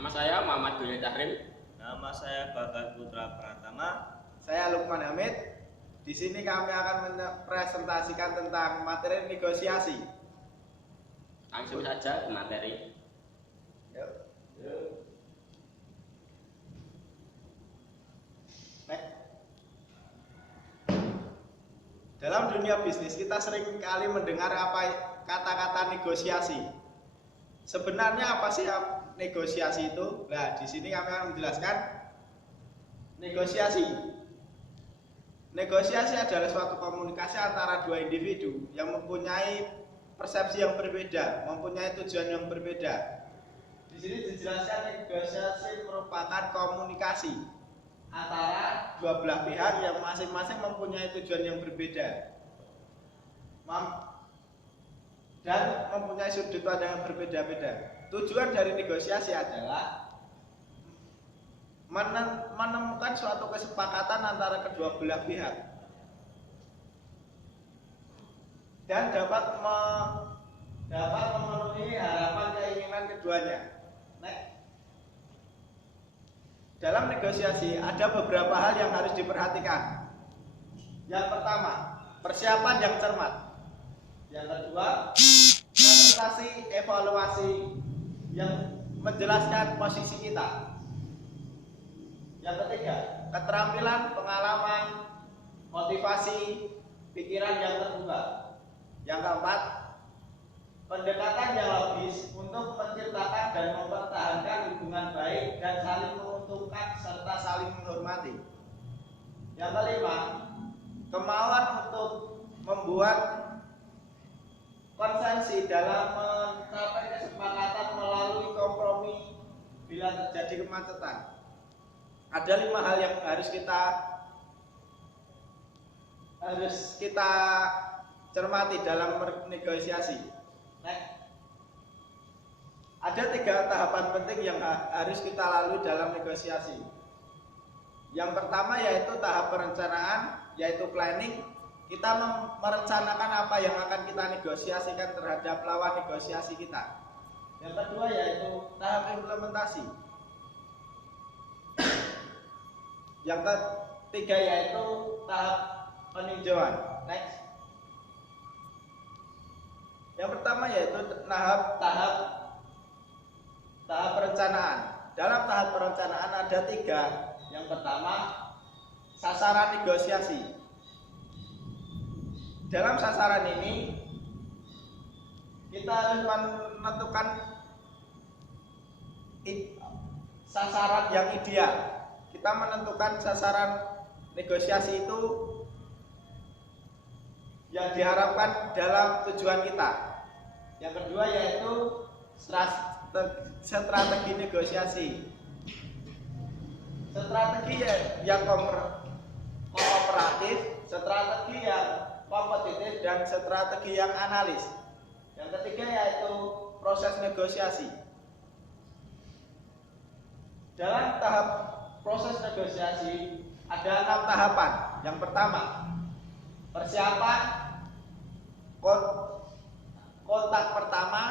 Nama saya Muhammad Dwi Tahrim. Nama saya Bagas Putra Pratama. Saya Lukman Hamid. Di sini kami akan mempresentasikan tentang materi negosiasi. Langsung saja ke materi. Yuk. Dalam dunia bisnis kita sering kali mendengar kata-kata negosiasi. Sebenarnya apa sih negosiasi itu? Nah, di sini kami akan menjelaskan negosiasi. Negosiasi adalah suatu komunikasi antara dua individu yang mempunyai persepsi yang berbeda, mempunyai tujuan yang berbeda. Di sini dijelaskan negosiasi merupakan komunikasi antara dua belah pihak yang masing-masing mempunyai tujuan yang berbeda dan mempunyai sudut pandang yang berbeda-beda. Tujuan dari negosiasi adalah menemukan suatu kesepakatan antara kedua belah pihak dan dapat memenuhi harapan keinginan keduanya. Dalam negosiasi ada beberapa hal yang harus diperhatikan. Yang pertama, persiapan yang cermat. Yang kedua, presentasi evaluasi yang menjelaskan posisi kita. Yang ketiga, keterampilan, pengalaman, motivasi, pikiran yang terbuka. Yang keempat, pendekatan yang logis untuk menciptakan dan mempertahankan hubungan baik dan saling menguntungkan serta saling menghormati. Yang kelima, kemauan untuk membuat konsensi dalam mencapai kesepakatan melalui kompromi bila terjadi kemacetan. Ada 5 hal yang harus kita cermati dalam negosiasi. Ada 3 tahapan penting yang harus kita lalui dalam negosiasi. Yang pertama yaitu tahap perencanaan, yaitu planning. Kita merencanakan apa yang akan kita negosiasikan terhadap lawan negosiasi kita. Yang kedua yaitu tahap implementasi. Yang ketiga yaitu tahap peninjauan. Next. Yang pertama yaitu tahap perencanaan. Dalam tahap perencanaan ada 3. Yang pertama, sasaran negosiasi. Dalam sasaran ini kita harus menentukan sasaran yang ideal. Kita menentukan sasaran negosiasi itu yang diharapkan dalam tujuan kita. Yang kedua yaitu strategi negosiasi. Strategi yang kooperatif, strategi yang kompetitif, dan strategi yang analis. Yang ketiga yaitu proses negosiasi. Dalam tahap proses negosiasi ada 6 tahapan. Yang pertama, persiapan, kontak pertama,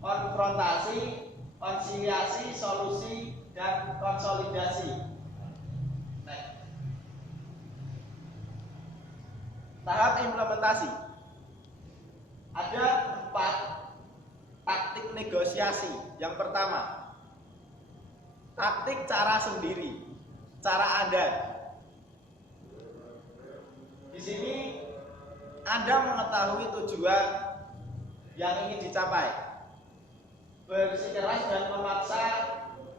konfrontasi, konsiliasi, solusi, dan konsolidasi. Tahap implementasi. Ada 4 taktik negosiasi. Yang pertama, taktik cara sendiri, cara Anda. Di sini Anda mengetahui tujuan yang ingin dicapai. Bersikeras dan memaksa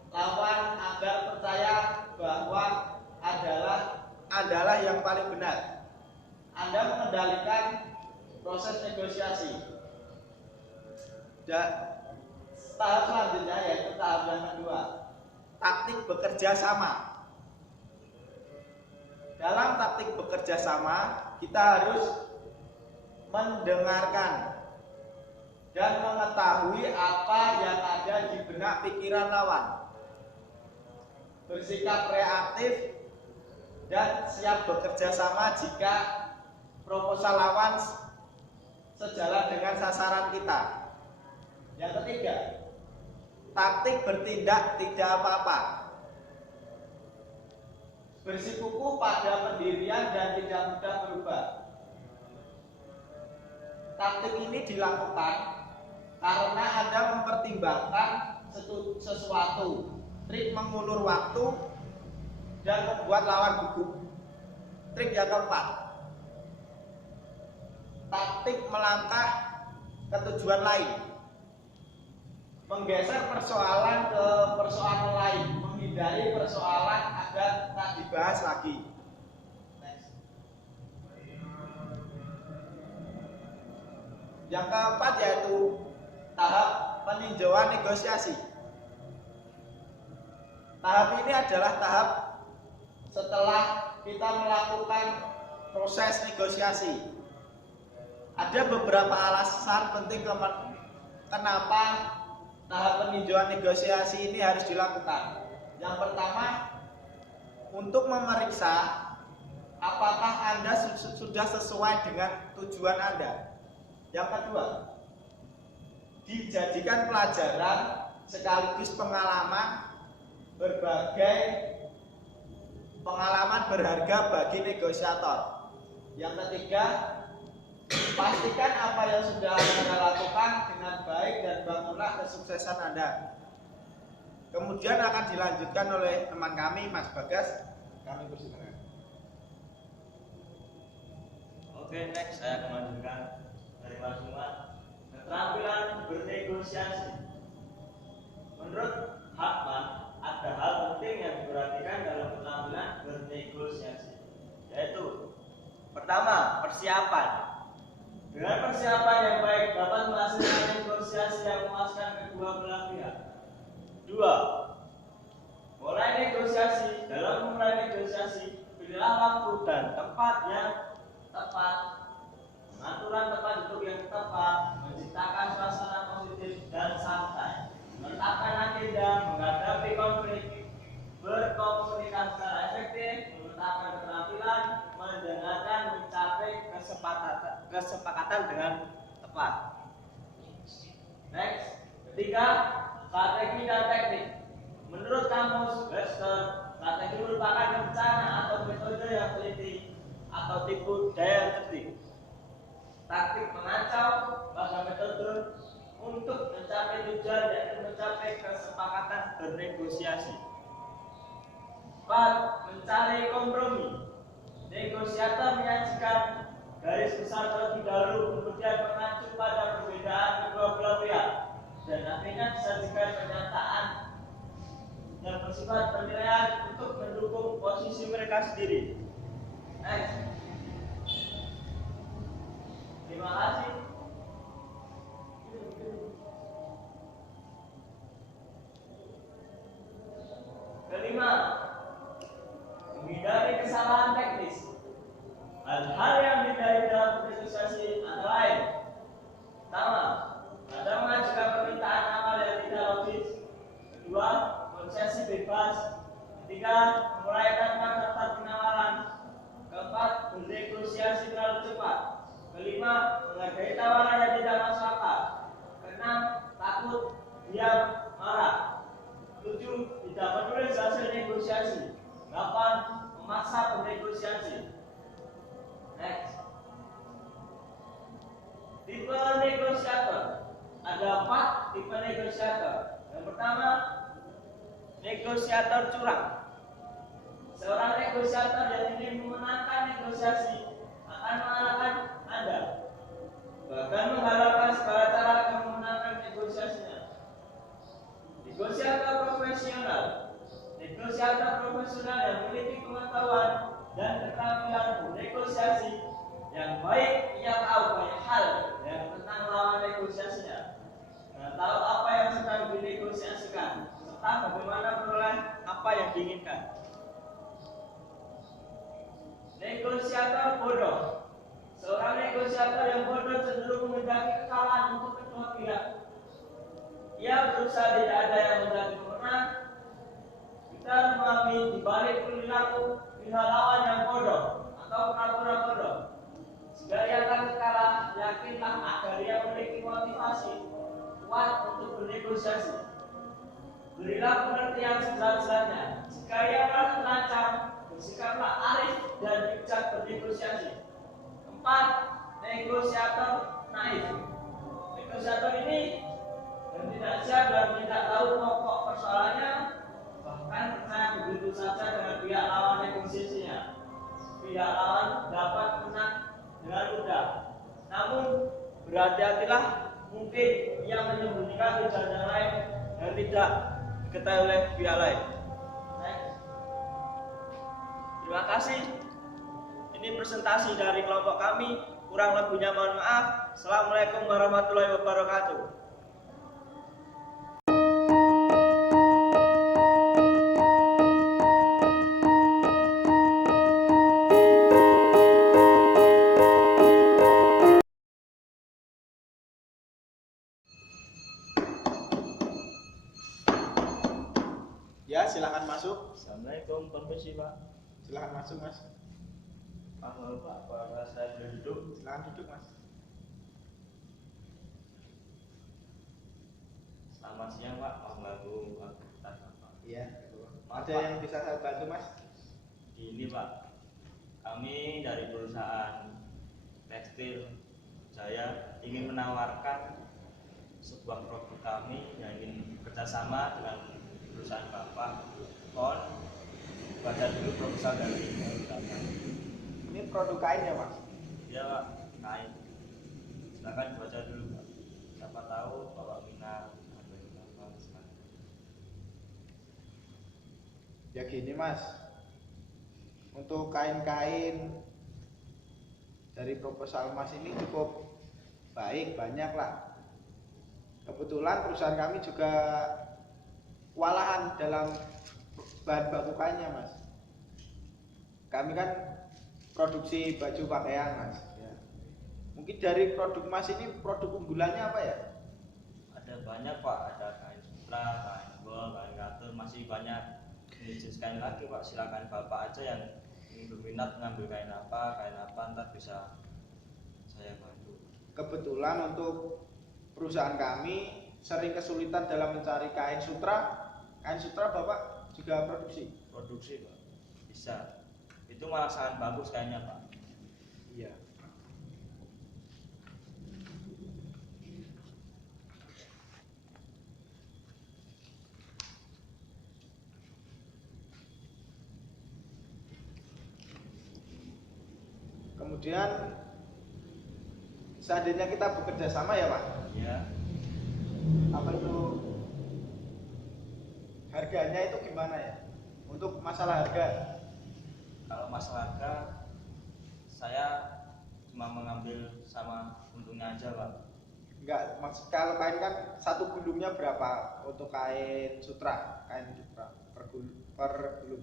lawan agar percaya bahwa adalah yang paling benar. Anda mengendalikan proses negosiasi. Dan tahap selanjutnya yaitu tahap yang kedua, taktik bekerja sama. Dalam taktik bekerja sama, kita harus mendengarkan dan mengetahui apa yang ada di benak pikiran lawan. Bersikap reaktif dan siap bekerja sama jika proposal lawan sejalan dengan sasaran kita. Yang ketiga, taktik bertindak tidak apa-apa. Bersikukuh pada pendirian dan tidak mudah berubah. Taktik ini dilakukan karena Anda mempertimbangkan sesuatu, trik mengulur waktu dan membuat lawan gugup. Trik yang keempat, taktik melangkah ke tujuan lain, menggeser persoalan ke persoalan lain, menghindari persoalan agar tak dibahas lagi. Next. Yang keempat yaitu tahap peninjauan negosiasi. Tahap ini adalah tahap setelah kita melakukan proses negosiasi. Ada beberapa alasan penting kenapa tahap peninjauan negosiasi ini harus dilakukan. Yang pertama, untuk memeriksa apakah Anda sudah sesuai dengan tujuan Anda. Yang kedua, dijadikan pelajaran sekaligus pengalaman, berbagai pengalaman berharga bagi negosiator. Yang ketiga, pastikan apa yang sudah Anda lakukan dengan baik dan bangunlah kesuksesan Anda. Kemudian akan dilanjutkan oleh teman kami, Mas Bagas. Kami persilakan. Oke, next saya akan melanjutkan dari Mas Umar. Keterampilan bernegosiasi. Menurut Hartman, ada hal penting yang diperhatikan dalam keterampilan bernegosiasi, yaitu pertama, persiapan. Dengan persiapan yang baik dapat menghasilkan negosiasi yang memuaskan kedua belah pihak. Dua, mulai negosiasi. Dalam memulai negosiasi, pilihlah waktu dan tempat yang tepat, aturan tempat duduk yang tepat, menciptakan suasana positif dan santai, menetapkan agenda, menghadapi konflik, berkomunikasi secara efektif, menetapkan keterampilan, mendengarkan, mencapai kesepakatan dengan tepat. Next, ketiga, strategi dan teknik. Menurut kamus Webster, strategi merupakan rencana atau metode yang teliti atau tipu daya cerdik. Taktik mengacau pada metode untuk mencapai tujuan yaitu mencapai kesepakatan bernegosiasi. 4. Mencari kompromi. Negosiator menyajikan garis besar terlebih dahulu, kemudian mengacu pada perbedaan kedua belah pihak, dan akhirnya disajikan pernyataan yang bersifat penilaian untuk mendukung posisi mereka sendiri. Next. Terima kasih. Kelima, menghindari kesalahan teknis. Hal-hal yang dihindari dalam bernegosiasi antara lain: pertama, Anda mengajukan permintaan amal yang tidak logis. Kedua, konsesi bebas. Ketiga, memulai tanpa daftar penawaran. Keempat, bernegosiasi terlalu cepat. Kelima, menghargai tawaran yang tidak masuk akal. Keenam, takut, diam, marah. 7. Tidak menulis hasil negosiasi. 8. Memaksa bernegosiasi. Next. Tipe negosiator. Ada 4 tipe negosiator. Yang pertama, negosiator curang. Seorang negosiator yang ingin memenangkan negosiasi akan mengalahkan Anda, bahkan mengharapkan segala cara agar memenangkan negosiasinya. Negosiator profesional. Negosiator profesional yang memiliki pengetahuan dan keterampilan bernegosiasi yang baik. Ia tahu banyak hal yang tentang lawan negosiasinya dan tahu apa yang sedang dinegosiasikan serta bagaimana memperoleh apa yang diinginkan. Negosiator bodoh. Seorang negosiator yang bodoh cenderung menghendaki kekalahan untuk kedua pihak. Ia berusaha tidak ada yang menjadi pemenang. Kita memahami di balik perilaku pihak lawan yang bodoh atau pura-pura bodoh. Jika ia akan kalah, yakinlah agar ia memiliki motivasi kuat untuk bernegosiasi. berilah pengertian sejelas-jelasnya. Jika ia merasa terancam, bersikaplah arif dan bijak bernegosiasi. 4. Negosiator naif. Negosiator ini yang tidak siap dan tidak tahu pokok persoalannya, bahkan percaya begitu saja dengan pihak lawan negosiasinya. Pihak lawan dapat menang dengan mudah. Namun berhati-hatilah, mungkin ia menyembunyikan tujuan lain yang tidak diketahui oleh pihak lain. Next. Terima kasih. Ini presentasi dari kelompok kami. Kurang lebihnya mohon maaf. Assalamualaikum warahmatullahi wabarakatuh. Ya, silakan masuk. Assalamualaikum, permisi Pak. Silakan masuk, Mas. Maaf Pak, apakah saya boleh duduk? Silakan duduk, Mas. Selamat siang Pak, maaf mengganggu aktivitas Pak. Iya. Maaf, Ada Pak. yang bisa saya bantu, Mas? Ini Pak, kami dari perusahaan tekstil Jaya ingin menawarkan sebuah produk kami yang ingin bekerjasama dengan perusahaan Bapak. Mohon baca dulu proposal dari perusahaan. Ini produk kain ya, Mas? Ya Pak, kain. Silakan baca dulu Pak. Siapa tahu Bapak minat atau apa silakan. Ya gini, Mas. Untuk kain-kain dari proposal Mas ini cukup baik, banyak lah. Kebetulan perusahaan kami juga kewalahan dalam bahan baku kainnya, Mas. Kami kan produksi baju pakaian, Mas. Ya. Mungkin dari produk Mas ini produk unggulannya apa ya? Ada banyak Pak, ada kain sutra, kain bol, kain katun, masih banyak jenis kain lagi Pak. Silakan Bapak aja yang ingin berminat ngambil kain apa, ntar bisa saya bantu. Kebetulan untuk perusahaan kami sering kesulitan dalam mencari kain sutra. Kain sutra Bapak juga produksi? Produksi Pak, bisa. Itu malah sangat bagus kainnya Pak. Iya. Kemudian seandainya kita bekerja sama ya Pak, Iya. apa itu harganya itu gimana ya? Untuk masalah harga, Kalau masalah harga, saya cuma mengambil sama untungnya aja Pak. enggak, kalau kain kan satu gulungnya berapa untuk kain sutra, per gulung?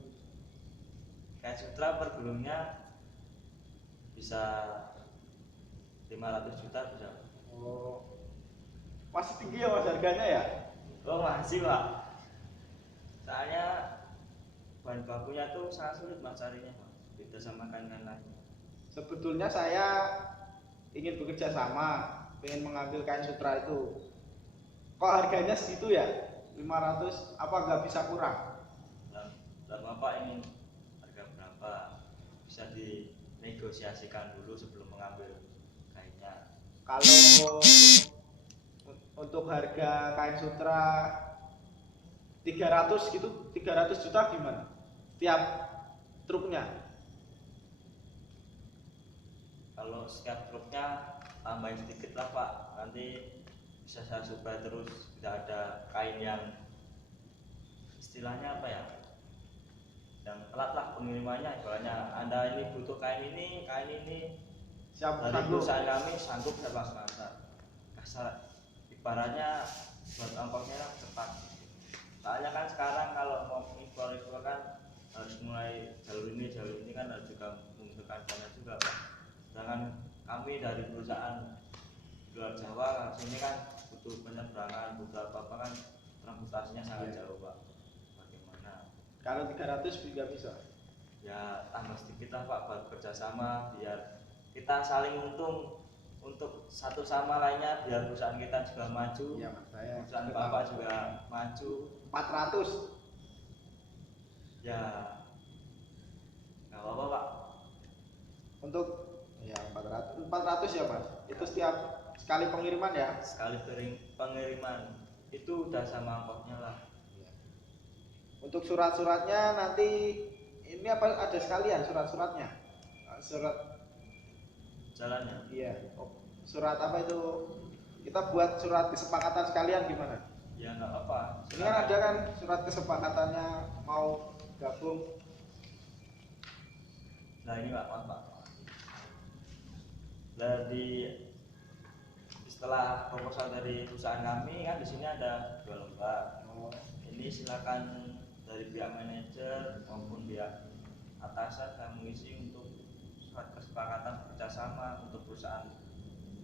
Kain sutra per gulungnya bisa 500 juta bisa. Oh, masih tinggi ya Mas harganya ya? Oh masih Pak. Soalnya bahan bakunya tuh sangat sulit Mas carinya Pak. Beda sama kain-kain lain. Sebetulnya saya ingin bekerja sama, ingin mengambil kain sutra itu. Kok harganya segitu ya? 500, apa nggak bisa kurang? Dan Bapak ingin harga berapa? Bisa dinegosiasikan dulu sebelum mengambil kainnya. Kalau untuk harga kain sutra 300 gitu, 300 juta gimana? Tiap truknya? Kalau setiap truknya tambahin sedikit lah Pak. Nanti bisa saya supaya terus tidak ada kain yang istilahnya apa ya? Yang telat lah pengirimannya. Ibaratnya Anda ini butuh kain ini Siap dari sanggup? perusahaan kami sanggup saya pasang. Kasar ibaratnya buat ongkosnya lah cepat. Soalnya kan sekarang kalau mau impor kan harus mulai jalur ini kan harus juga membutuhkan dana juga Pak. Sedangkan kami dari perusahaan luar Jawa sini kan butuh penyeberangan, butuh apa kan transportasinya sangat jauh Pak. Bagaimana? Kalau 300 juga bisa. Ya tambah sedikit lah Pak buat kerjasama biar kita saling untung untuk satu sama lainnya biar perusahaan kita juga maju, Iya Mas, saya perusahaan Bapak juga maju. 400. Ya nggak apa-apa Pak. Untuk ya 400 ya Mas. Itu setiap sekali pengiriman ya. Sekali pengiriman itu udah sama angkotnya lah. Untuk surat-suratnya nanti ini apa ada sekalian surat-suratnya? Surat Jalannya iya. Surat apa itu? Kita buat surat kesepakatan sekalian gimana? ya nggak apa-apa. Ini kan ada kan surat kesepakatannya mau gabung. Nah ini Pak, maaf Pak. Dari setelah proposal dari perusahaan kami kan di sini ada 2 lembar. Ini silakan dari pihak manajer maupun pihak atasan kami isi untuk surat kesepakatan kerjasama untuk perusahaan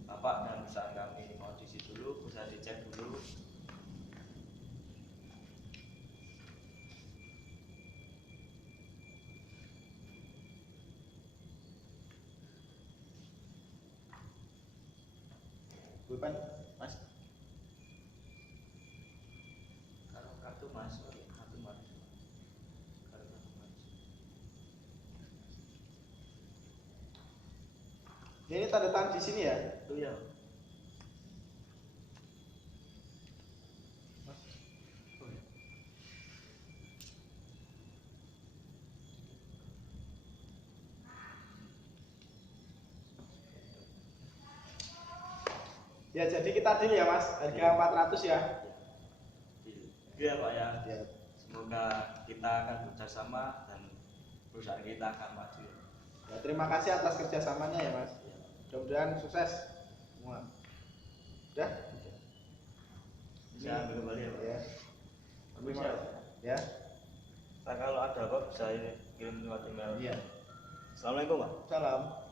Bapak dan perusahaan kami. Mau diisi dulu, bisa dicek dulu. Bukan Mas. Kalau kartu masuk, kartu masuk. Kartu masuk. Ini tanda tangan di sini ya. Itu ya. Ya jadi kita deal ya Mas, harga 400 ya. Iya Pak ya. Ya. Semoga kita akan bekerjasama dan perusahaan kita akan maju. Ya, terima kasih atas kerjasamanya ya Mas. Mudah-mudahan sukses semua. Udah? Bisa ambil kembali ya Pak. Ya. Bisa. Ya. Nah, kalau ada apa bisa kirim lewat email. Iya. Assalamualaikum Pak. Salam.